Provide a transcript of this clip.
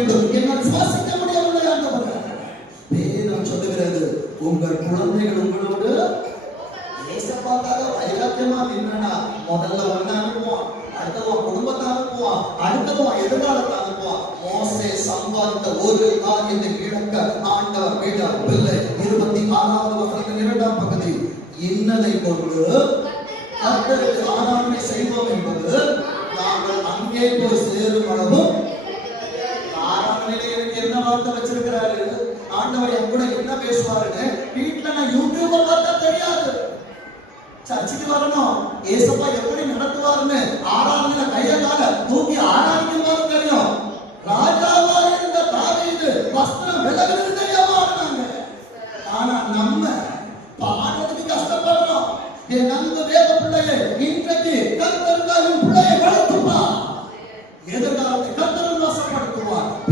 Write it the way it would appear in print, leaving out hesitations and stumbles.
வேண்டும். என்னால் சுவாசிக்க முடியவில்லை ஆண்டவரே. வேதம் சொல்லுகிறது, உங்கள் குழந்தைகள் உங்களோடு ஏசப்பாக்காக வைராக்கியமா நின்னா முதல்ல ஒண்ணு அனுப்புவான், அடுத்தவன் குடும்பத்தை அனுப்புவான், அடுத்தவன் எதிர்காலத்தை அனுப்புவான். மோசே சம்பாதித்த ஒரு காரியத்தை இழக்க ஆண்டவர் விடவில்லை. 26வது வசனத்தின் 2ஆம் பகுதி, இன்னதை கொண்டு கர்த்தருக்கு ஆராதனை செய்வோம் என்பது நாங்கள் அங்கே போய் சேரும் அளவும். ஆராதனையில எனக்கு என்ன வார்த்தை வச்சிருக்கிறாரு ஆண்டவர், என் கூட என்ன பேசுவாருன்னு வீட்டுல நான் யூடியூப பார்த்தா தெரியாது. சர்ச்சுக்கு வரணும், ஏசப்பா எப்படி நடத்துவாருன்னு ஆராதனையில கைய கால தூக்கி ஆராதிக்கும் போது தெரியும். ராஜாவா இருந்த தாவீது வஸ்திரம் விலகிருந்த